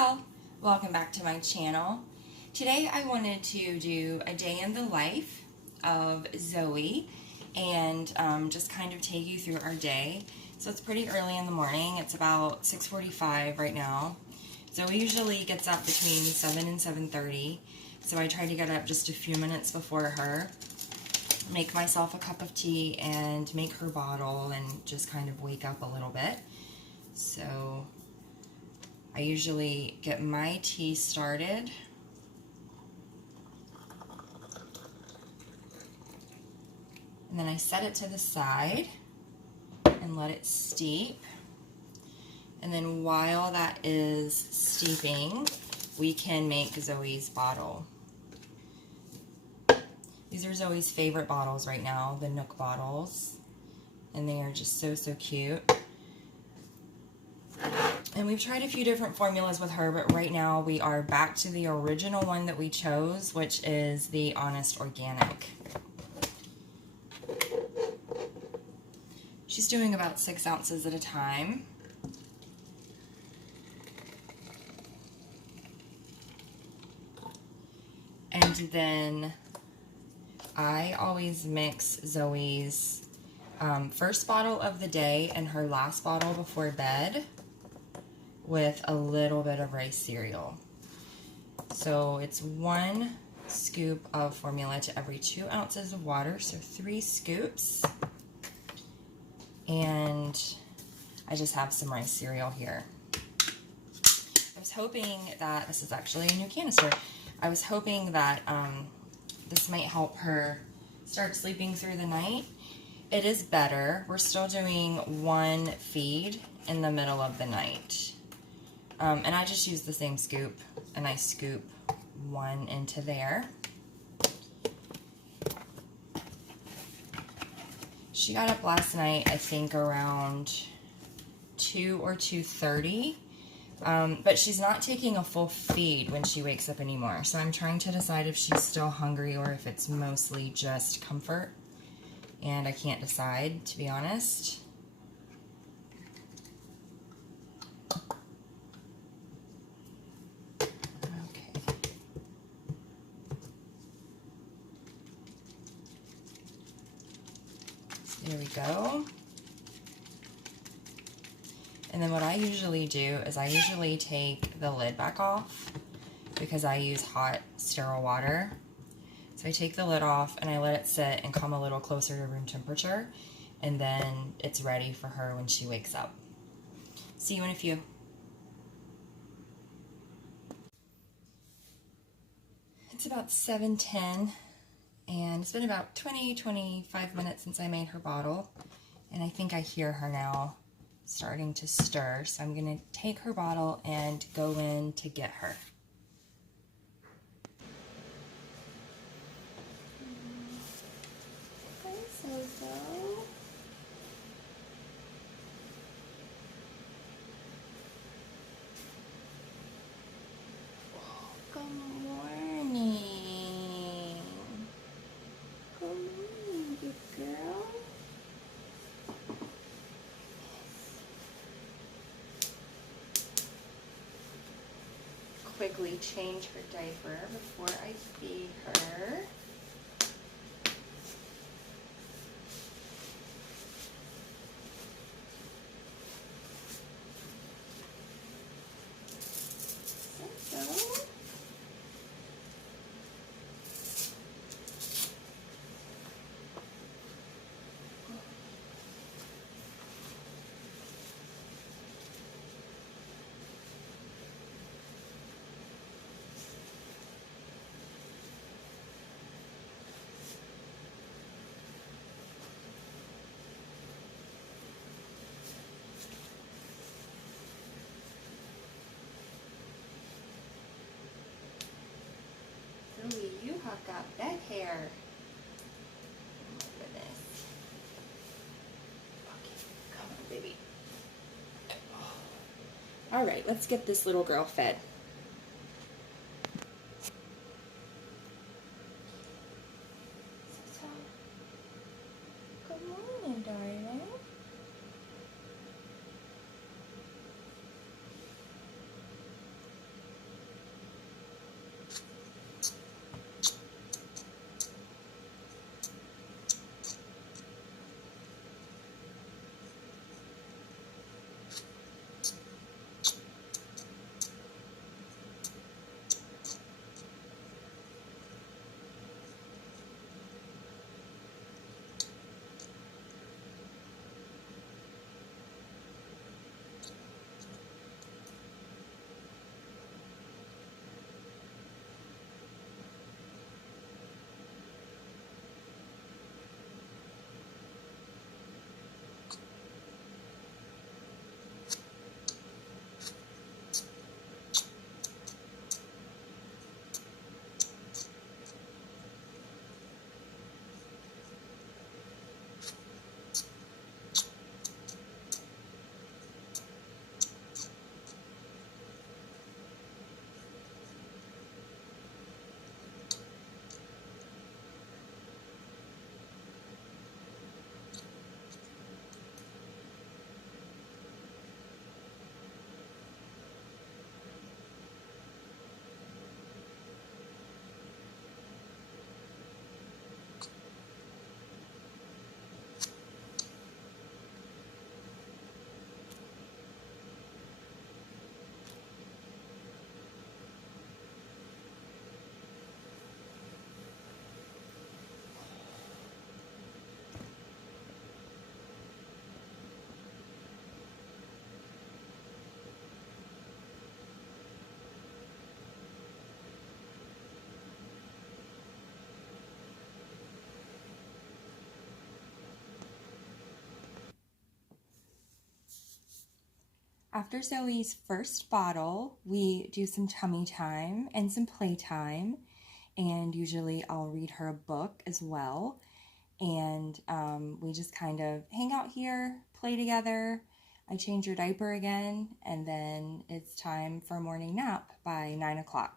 y'all, welcome back to my channel. Today I wanted to do a day in the life of Zoe and just kind of take you through our day. So it's pretty early in the morning. It's about 6:45 right now. Zoe usually gets up between 7 and 7:30, so I try to get up just a few minutes before her, make myself a cup of tea and make her bottle and just kind of wake up a little bit. So I usually get my tea started. And then I set it to the side and let it steep. And then while that is steeping, we can make Zoe's bottle. These are Zoe's favorite bottles right now, the Nook bottles. And they are just so, so cute. And we've tried a few different formulas with her, but right now we are back to the original one that we chose, which is the Honest Organic. She's doing about 6 ounces at a time. And then I always mix Zoe's first bottle of the day and her last bottle before bed with a little bit of rice cereal. So it's 1 scoop of formula to every 2 ounces of water, so 3 scoops. And I just have some rice cereal here. I was hoping that, this is actually a new canister, I was hoping that this might help her start sleeping through the night. It is better. We're still doing 1 feed in the middle of the night. And I just use the same scoop, and I scoop 1 into there. She got up last night, I think around 2 or 2:30, but she's not taking a full feed when she wakes up anymore. So I'm trying to decide if she's still hungry or if it's mostly just comfort. And I can't decide, to be honest. There we go. And then what I usually do is I usually take the lid back off because I use hot, sterile water. So I take the lid off and I let it sit and come a little closer to room temperature, and then it's ready for her when she wakes up. See you in a few. It's about 7:10. And it's been about 20-25 minutes since I made her bottle. And I think I hear her now starting to stir. So I'm going to take her bottle and go in to get her. Hi, Zozo. Good morning. Quickly change her diaper before I feed her. So. Zoe, you have got bed hair. Oh my goodness. Okay, come on, baby. All right, let's get this little girl fed. Good morning, darling. After Zoe's first bottle, we do some tummy time and some playtime, and usually I'll read her a book as well, and we just kind of hang out here, play together. I change her diaper again, and then it's time for a morning nap by 9 o'clock.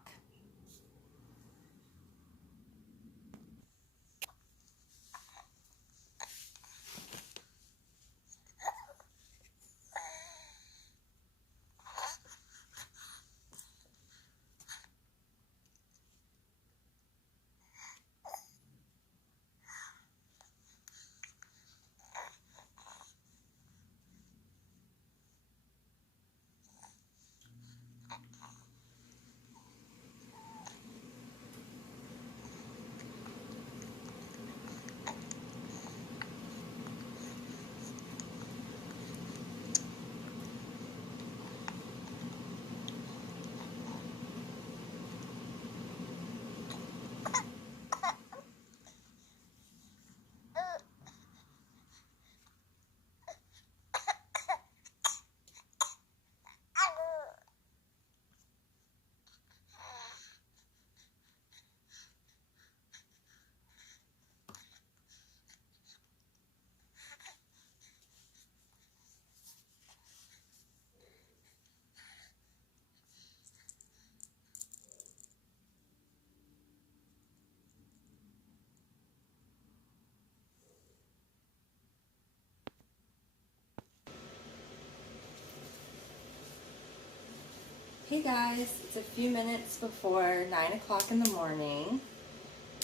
Hey guys, it's a few minutes before 9 o'clock in the morning,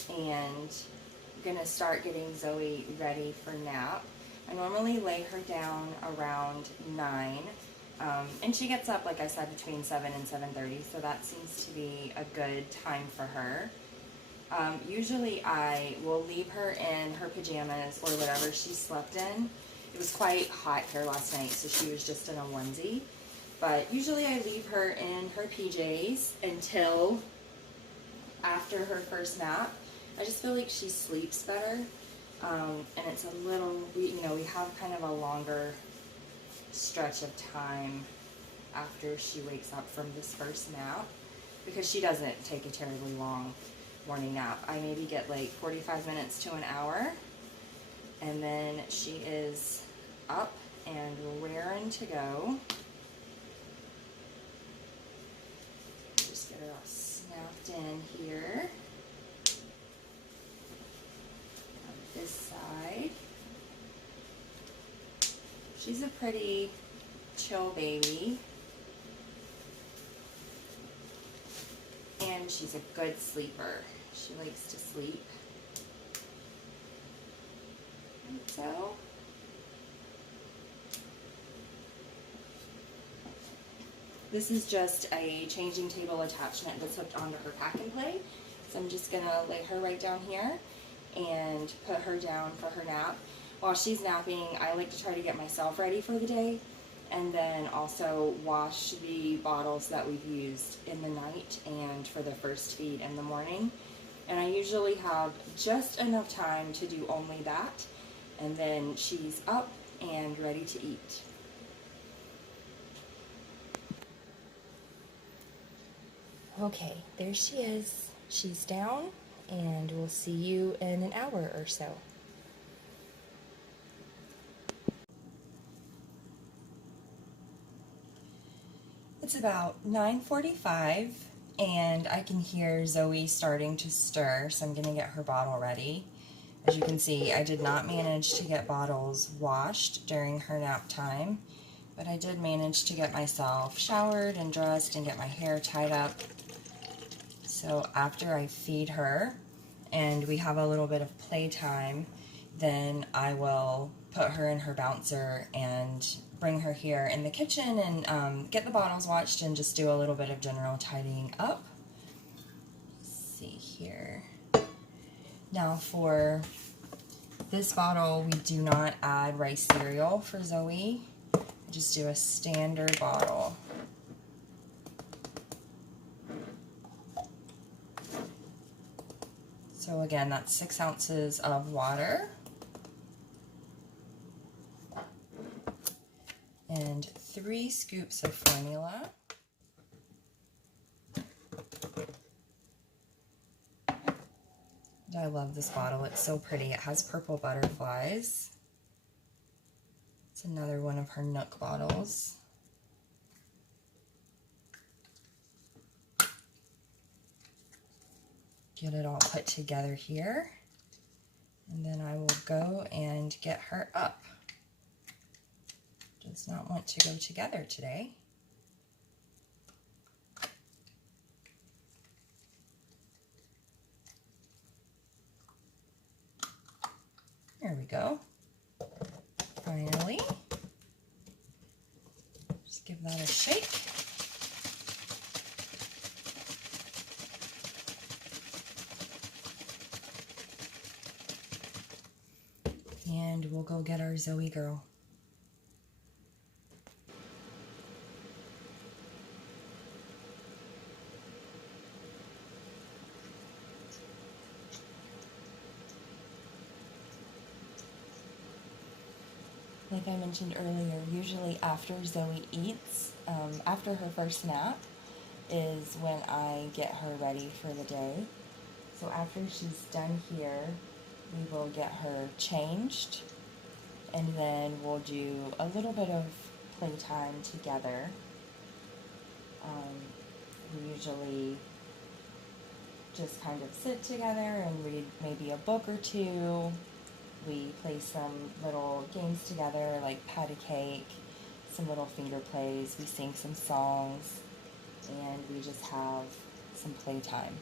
and I'm gonna start getting Zoe ready for nap. I normally lay her down around 9, and she gets up, like I said, between 7 and 7:30, so that seems to be a good time for her. Usually I will leave her in her pajamas or whatever she slept in. It was quite hot here last night, so she was just in a onesie. But usually I leave her in her PJs until after her first nap. I just feel like she sleeps better, and it's a little, we have kind of a longer stretch of time after she wakes up from this first nap, because she doesn't take a terribly long morning nap. I maybe get like 45 minutes to an hour, and then she is up and raring to go. Just get her all snapped in here. On this side. She's a pretty chill baby. And she's a good sleeper. She likes to sleep. And so, this is just a changing table attachment that's hooked onto her pack and play. So I'm just gonna lay her right down here and put her down for her nap. While she's napping, I like to try to get myself ready for the day, and then also wash the bottles that we've used in the night and for the first feed in the morning. And I usually have just enough time to do only that, and then she's up and ready to eat. Okay, there she is. She's down, and we'll see you in an hour or so. It's about 9:45, and I can hear Zoe starting to stir, so I'm going to get her bottle ready. As you can see, I did not manage to get bottles washed during her nap time, but I did manage to get myself showered and dressed and get my hair tied up. So after I feed her and we have a little bit of playtime, then I will put her in her bouncer and bring her here in the kitchen and get the bottles washed and just do a little bit of general tidying up. Let's see here. Now for this bottle, we do not add rice cereal for Zoe. I just do a standard bottle. So again, that's 6 ounces of water and 3 scoops of formula. I love this bottle. It's so pretty. It has purple butterflies. It's another one of her Nook bottles. Get it all put together here. And then I will go and get her up. Does not want to go together today. There we go. Finally. Just give that a shake. And we'll go get our Zoe girl. Like I mentioned earlier, usually after Zoe eats, after her first nap, is when I get her ready for the day. So after she's done here, we will get her changed, and then we'll do a little bit of playtime together. We usually just kind of sit together and read maybe a book or two. We play some little games together, like pat a cake, some little finger plays. We sing some songs, and we just have some playtime.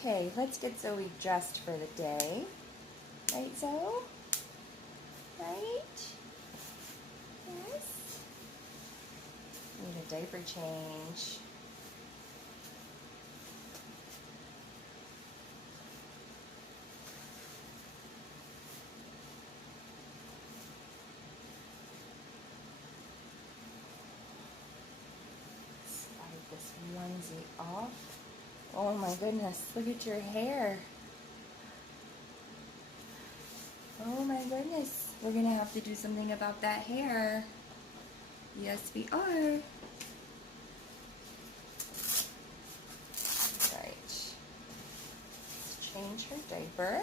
Okay, let's get Zoe dressed for the day. Right, Zoe? Right? Yes? Need a diaper change. Slide this onesie off. Oh my goodness, look at your hair. Oh my goodness, we're gonna have to do something about that hair. Yes, we are. Right. Let's change her diaper.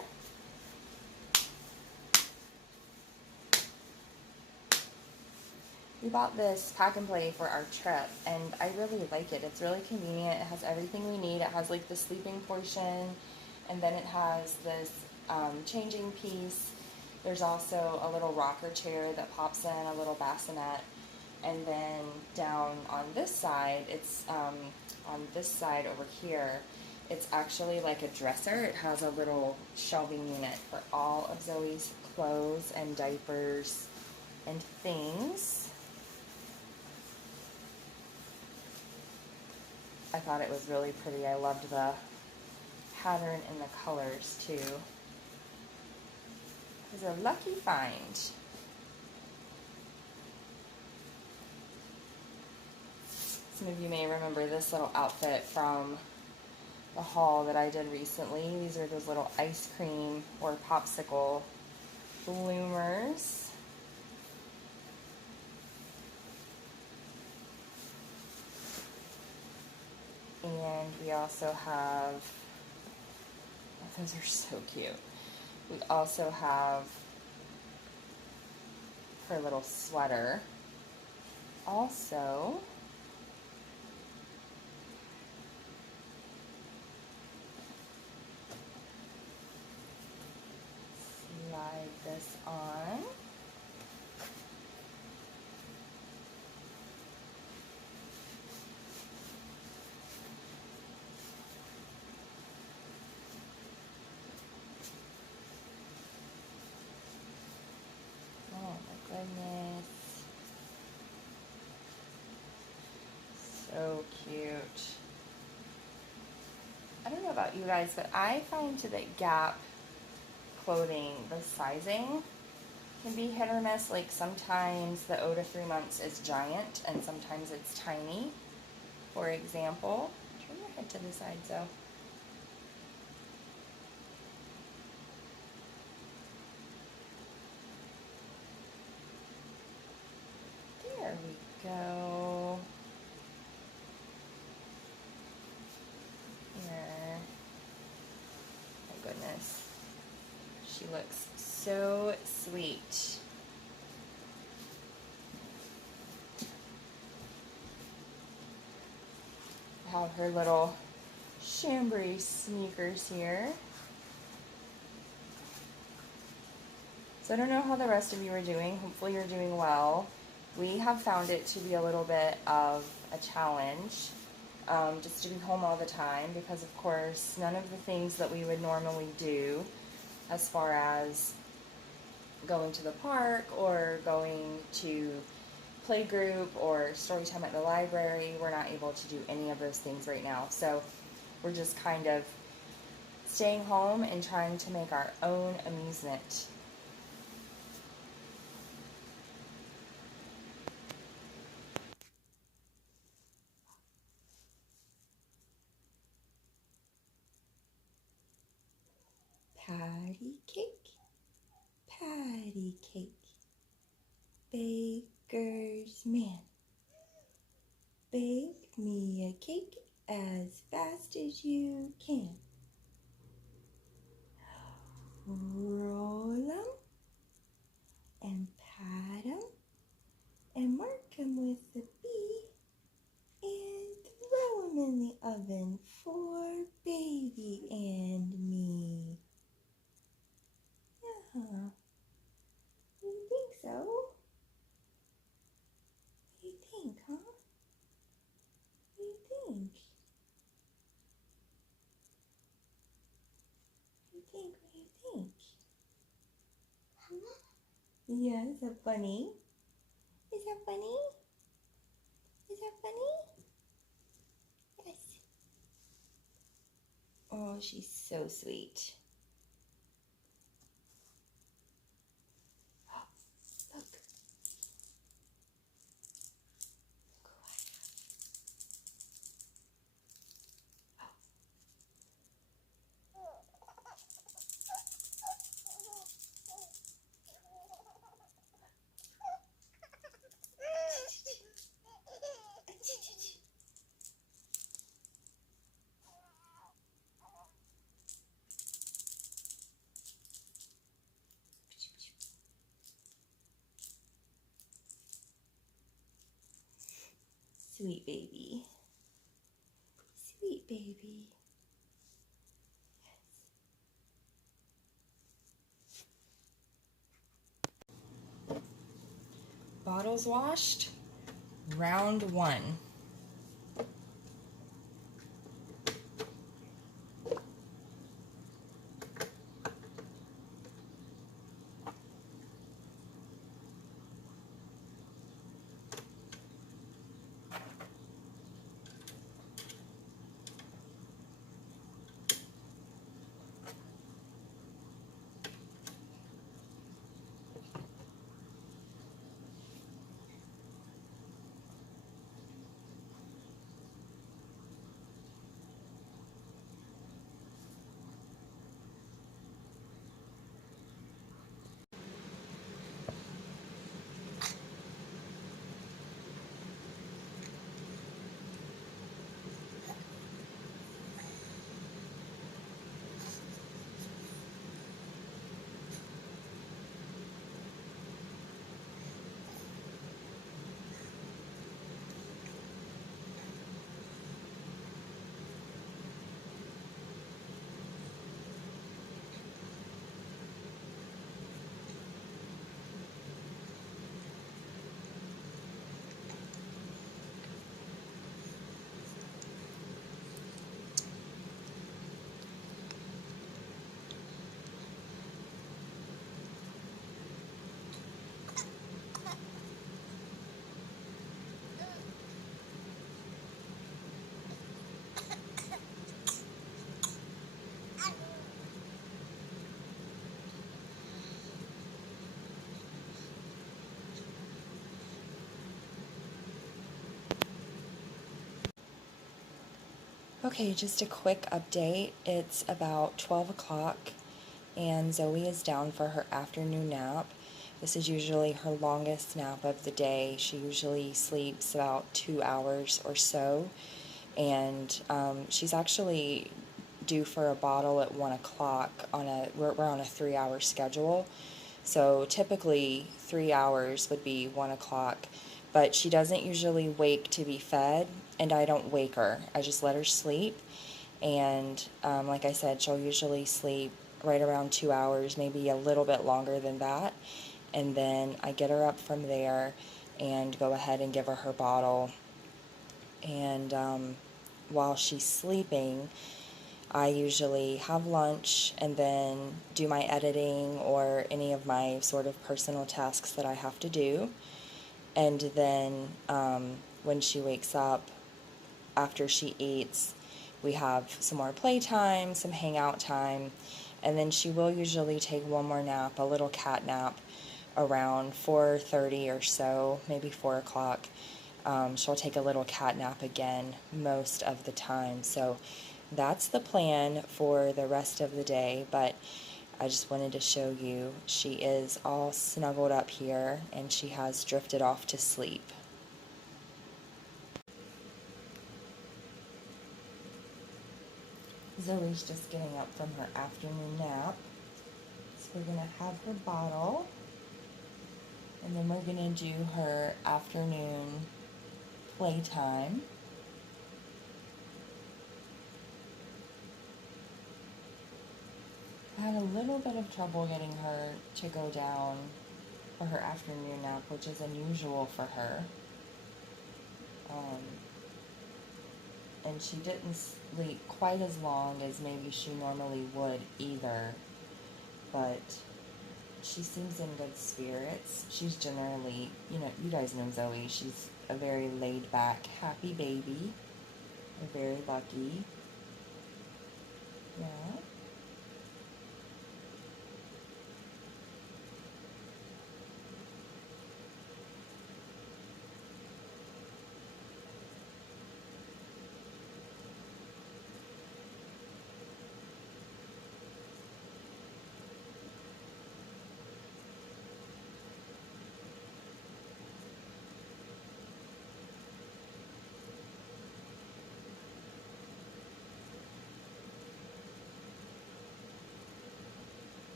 We bought this pack and play for our trip, and I really like it. It's really convenient. It has everything we need. It has like the sleeping portion, and then it has this changing piece. There's also a little rocker chair that pops in, a little bassinet, and then down on this side, it's on this side over here, it's actually like a dresser. It has a little shelving unit for all of Zoe's clothes and diapers and things. I thought it was really pretty. I loved the pattern and the colors too. It was a lucky find. Some of you may remember this little outfit from the haul that I did recently. These are those little ice cream or popsicle bloomers. And we also have, oh, those are so cute. We also have her little sweater. Also, slide this on. Oh my goodness. So cute. I don't know about you guys, but I find that Gap clothing, the sizing can be hit or miss. Like sometimes the 0 to 3 months is giant and sometimes it's tiny. For example, turn your head to the side, so. There we go. Here. My goodness. She looks so sweet. Have her little chambray sneakers here. So I don't know how the rest of you are doing. Hopefully you're doing well. We have found it to be a little bit of a challenge just to be home all the time because, of course, none of the things that we would normally do as far as going to the park or going to playgroup or story time at the library, we're not able to do any of those things right now. So we're just kind of staying home and trying to make our own amusement. Patty cake, baker's man. Bake me a cake as fast as you can. Roll 'em and pat 'em and mark 'em with a B and throw 'em in the oven for baby and me. Yeah, you think so? What do you think, huh? What do you think? What do you think? What do you think? Yeah, is that funny? Is that funny? Is that funny? Yes. Oh, she's so sweet. Look. Sweet baby. Sweet baby. Yes. Bottles washed. Round 1. Okay, just a quick update. It's about 12 o'clock and Zoe is down for her afternoon nap. This is usually her longest nap of the day. She usually sleeps about 2 hours or so, and she's actually due for a bottle at 1 o'clock. We're on a 3-hour schedule, so typically 3 hours would be 1 o'clock, but she doesn't usually wake to be fed, and I don't wake her. I just let her sleep, and like I said, she'll usually sleep right around 2 hours, maybe a little bit longer than that, and then I get her up from there and go ahead and give her her bottle. And while she's sleeping, I usually have lunch and then do my editing or any of my sort of personal tasks that I have to do. And then when she wakes up, after she eats, we have some more playtime, some hangout time, and then she will usually take one more nap, a little cat nap, around 4:30 or so, maybe 4 o'clock. She'll take a little cat nap again most of the time. So that's the plan for the rest of the day, but I just wanted to show you she is all snuggled up here and she has drifted off to sleep. Zoe's just getting up from her afternoon nap. So we're going to have her bottle, and then we're going to do her afternoon playtime. I had a little bit of trouble getting her to go down for her afternoon nap, which is unusual for her. And she didn't sleep quite as long as maybe she normally would either, but she seems in good spirits. She's generally, you guys know Zoe, she's a very laid back, happy baby. We're very lucky. Yeah.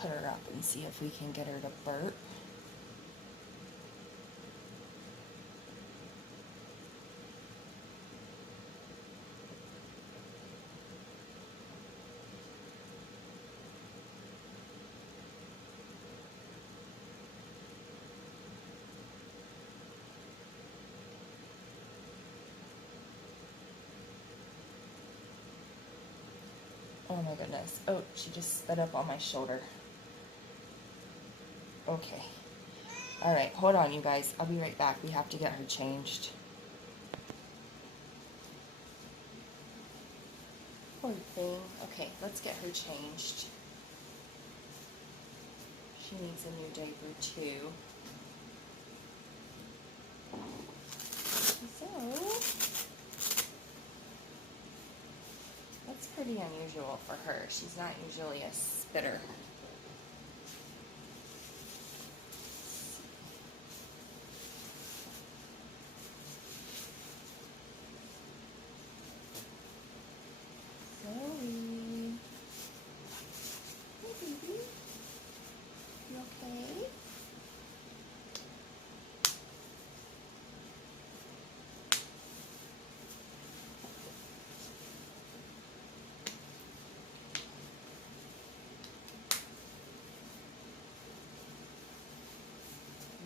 Put her up and see if we can get her to burp. Oh my goodness. Oh, she just spit up on my shoulder. Okay. Alright, hold on you guys. I'll be right back. We have to get her changed. Poor thing. Okay, let's get her changed. She needs a new diaper too. So, that's pretty unusual for her. She's not usually a spitter. Zoe. Hey baby. You okay?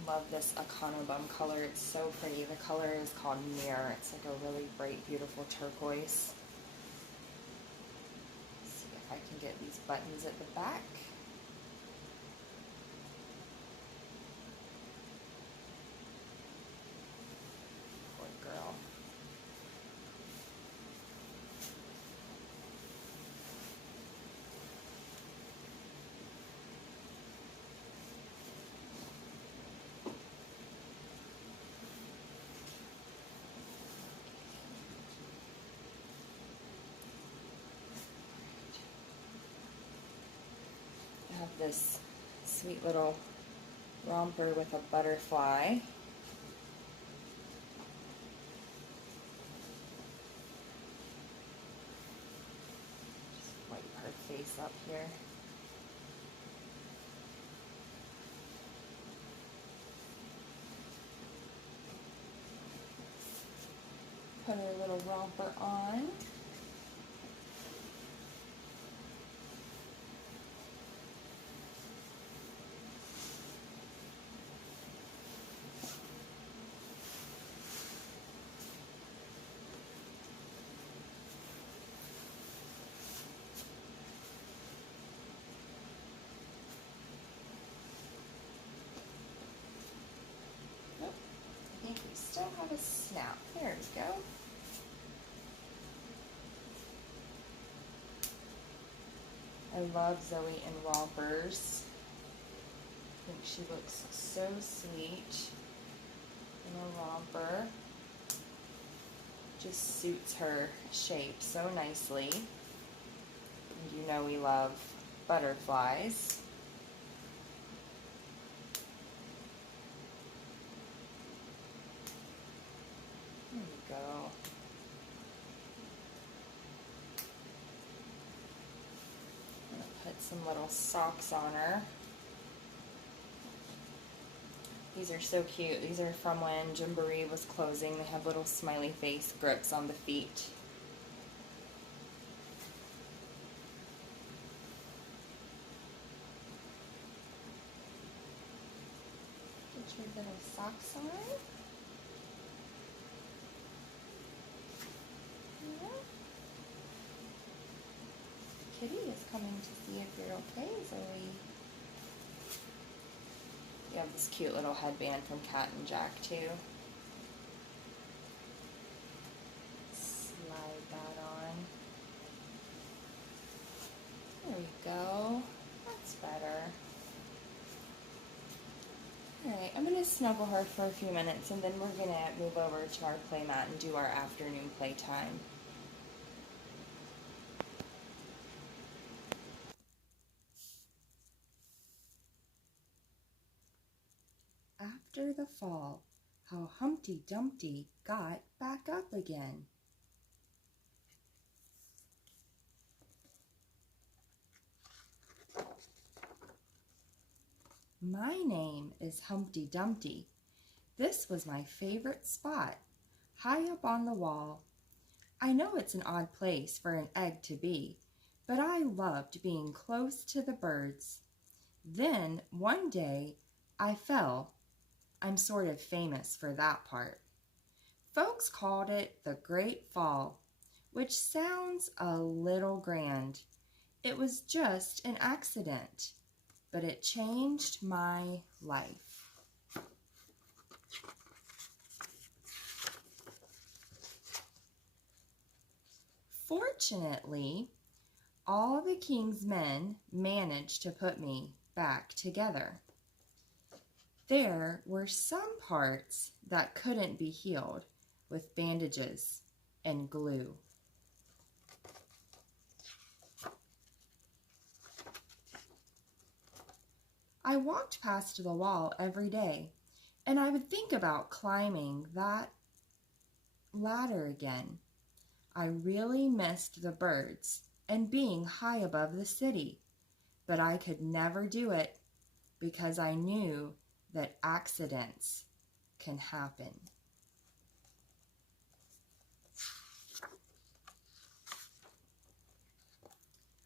Love this Akano Bum color. It's so pretty. The color is called Mirror. It's like a really bright, beautiful turquoise. Let's see if I can get these buttons at the back. Poor girl. this sweet little romper with a butterfly. Just wipe her face up here. Put her little romper on. Nope, I think we still have a snap. There we go. I love Zoe in rompers. I think she looks so sweet in a romper. Just suits her shape so nicely. And you know we love butterflies. There we go. Put some little socks on her. These are so cute. These are from when Gymboree was closing. They have little smiley face grips on the feet. Get your little socks on. Yeah. Kitty is coming to see if you're okay, Zoe. You have this cute little headband from Cat and Jack too. Slide that on. There we go. That's better. Alright, I'm going to snuggle her for a few minutes and then we're going to move over to our play mat and do our afternoon playtime. After the fall, how Humpty Dumpty got back up again. My name is Humpty Dumpty. This was my favorite spot, high up on the wall. I know it's an odd place for an egg to be, but I loved being close to the birds. Then, one day, I fell. I'm sort of famous for that part. Folks called it the Great Fall, which sounds a little grand. It was just an accident, but it changed my life. Fortunately, all the king's men managed to put me back together. There were some parts that couldn't be healed with bandages and glue. I walked past the wall every day, and I would think about climbing that ladder again. I really missed the birds and being high above the city, but I could never do it because I knew that accidents can happen.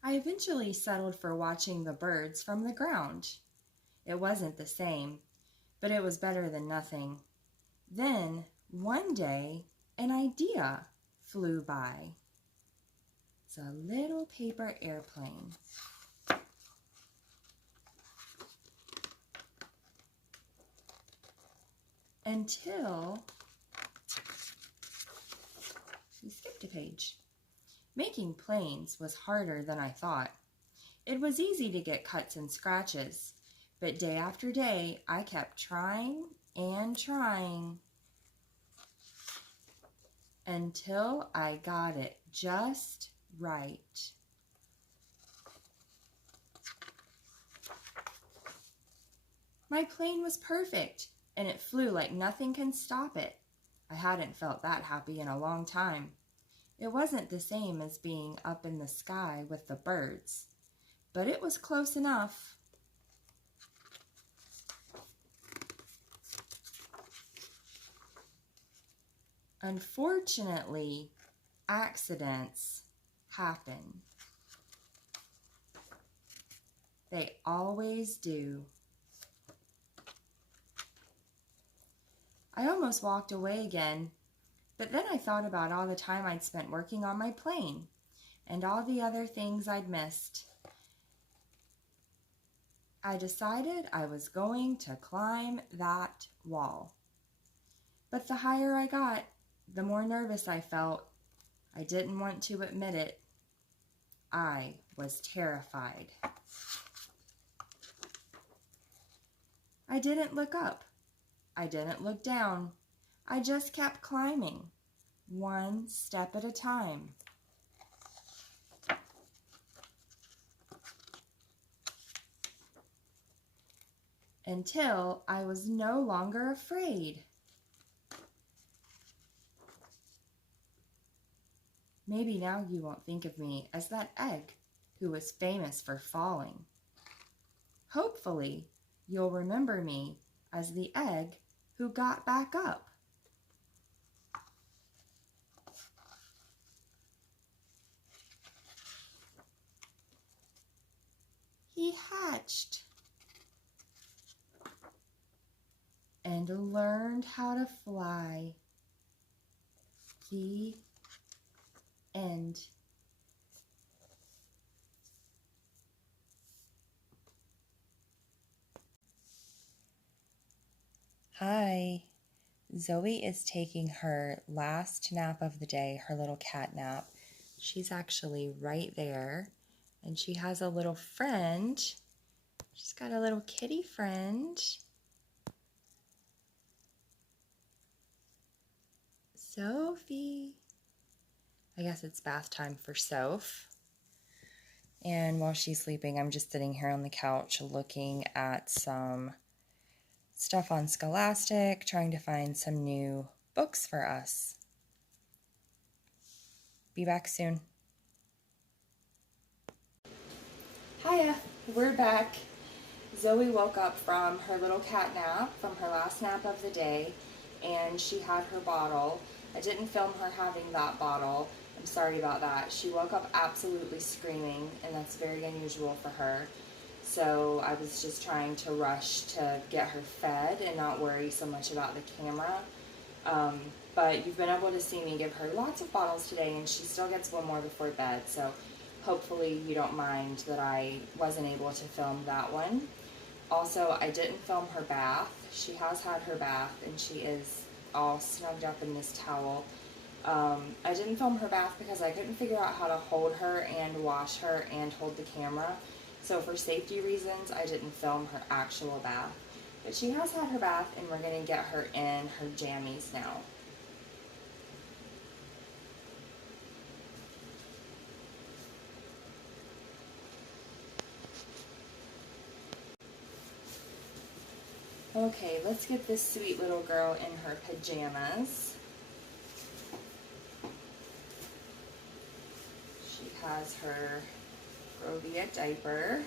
I eventually settled for watching the birds from the ground. It wasn't the same, but it was better than nothing. Then, one day, an idea flew by. It's a little paper airplane. Until we skipped a page. Making planes was harder than I thought. It was easy to get cuts and scratches, but day after day I kept trying and trying until I got it just right. My plane was perfect, and it flew like nothing can stop it. I hadn't felt that happy in a long time. It wasn't the same as being up in the sky with the birds, but it was close enough. Unfortunately, accidents happen. They always do. I almost walked away again, but then I thought about all the time I'd spent working on my plane and all the other things I'd missed. I decided I was going to climb that wall. But the higher I got, the more nervous I felt. I didn't want to admit it. I was terrified. I didn't look up. I didn't look down. I just kept climbing, one step at a time. Until I was no longer afraid. Maybe now you won't think of me as that egg who was famous for falling. Hopefully, you'll remember me as the egg who got back up. He hatched and learned how to fly. The end. Hi, Zoe is taking her last nap of the day, her little cat nap. She's actually right there, and she has a little friend. She's got a little kitty friend. Sophie. I guess it's bath time for Soph. And while she's sleeping, I'm just sitting here on the couch looking at some stuff on Scholastic, trying to find some new books for us. Be back soon. Hiya, we're back. Zoe woke up from her little cat nap, from her last nap of the day, and she had her bottle. I didn't film her having that bottle. I'm sorry about that. She woke up absolutely screaming, and that's very unusual for her. So I was just trying to rush to get her fed and not worry so much about the camera. But you've been able to see me give her lots of bottles today, and she still gets one more before bed. So hopefully you don't mind that I wasn't able to film that one. Also, I didn't film her bath. She has had her bath, and she is all snugged up in this towel. I didn't film her bath because I couldn't figure out how to hold her and wash her and hold the camera. So for safety reasons, I didn't film her actual bath. But she has had her bath, and we're going to get her in her jammies now. Okay, let's get this sweet little girl in her pajamas. She has her Rovia diaper.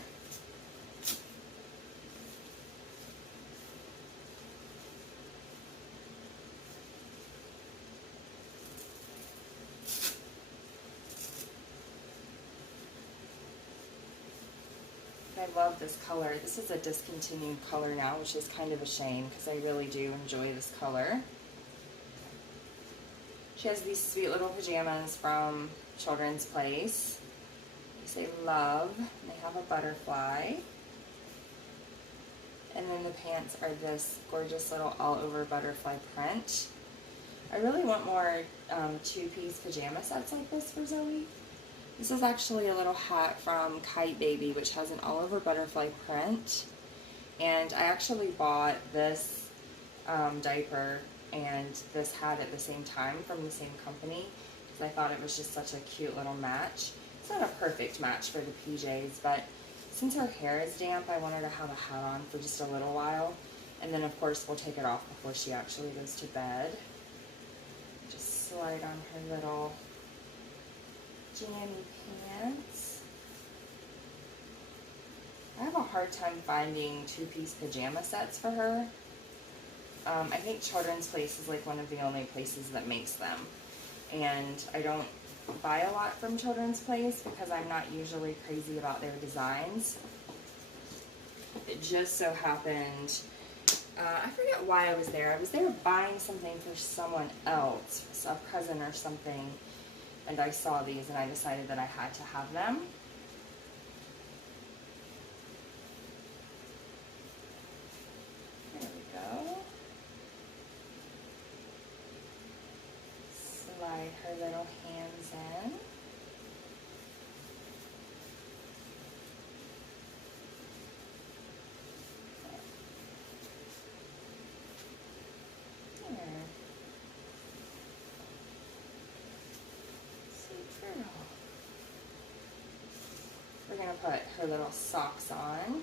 I love this color. This is a discontinued color now, which is kind of a shame because I really do enjoy this color. She has these sweet little pajamas from Children's Place. They say love, and they have a butterfly. And then the pants are this gorgeous little all-over butterfly print. I really want more two-piece pajama sets like this for Zoe. This is actually a little hat from Kite Baby, which has an all-over butterfly print. And I actually bought this diaper and this hat at the same time from the same company because I thought it was just such a cute little match. It's not a perfect match for the PJs, but since her hair is damp, I want her to have a hat on for just a little while. And then, of course, we'll take it off before she actually goes to bed. Just slide on her little jammy pants. I have a hard time finding two-piece pajama sets for her. I think Children's Place is like one of the only places that makes them. And I don't buy a lot from Children's Place because I'm not usually crazy about their designs. It just so happened, I forget why I was there. I was there buying something for someone else, a cousin or something, and I saw these and I decided that I had to have them. There we go. Slide her little hands in. There. Sweet girl. We're going to put her little socks on.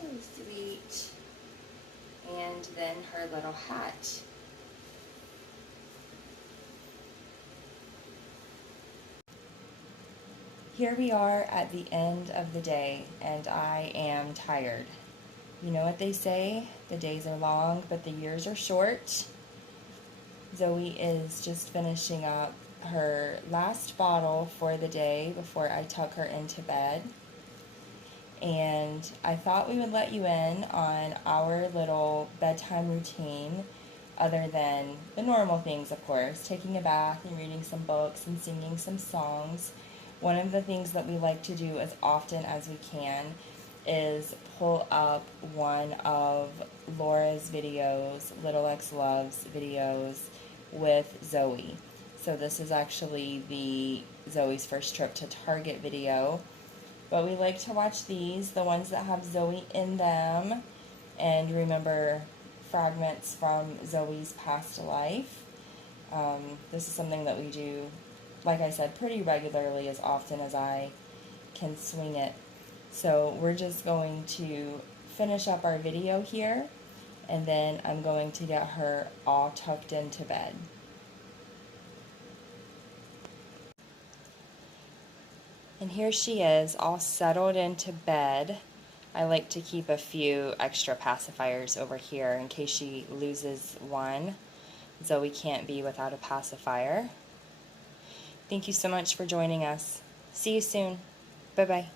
So sweet. And then her little hat. Here we are at the end of the day, and I am tired. You know what they say, the days are long, but the years are short. Zoe is just finishing up her last bottle for the day before I tuck her into bed. And I thought we would let you in on our little bedtime routine, other than the normal things, of course, taking a bath and reading some books and singing some songs. One of the things that we like to do as often as we can is pull up one of Laura's videos, Little X Loves videos with Zoe. So this is actually the Zoe's first trip to Target video. But we like to watch these, the ones that have Zoe in them, and remember fragments from Zoe's past life. This is something that we do, like I said, pretty regularly, as often as I can swing it. So we're just going to finish up our video here, and then I'm going to get her all tucked into bed. And here she is, all settled into bed. I like to keep a few extra pacifiers over here in case she loses one. Zoe can't be without a pacifier. Thank you so much for joining us. See you soon. Bye-bye.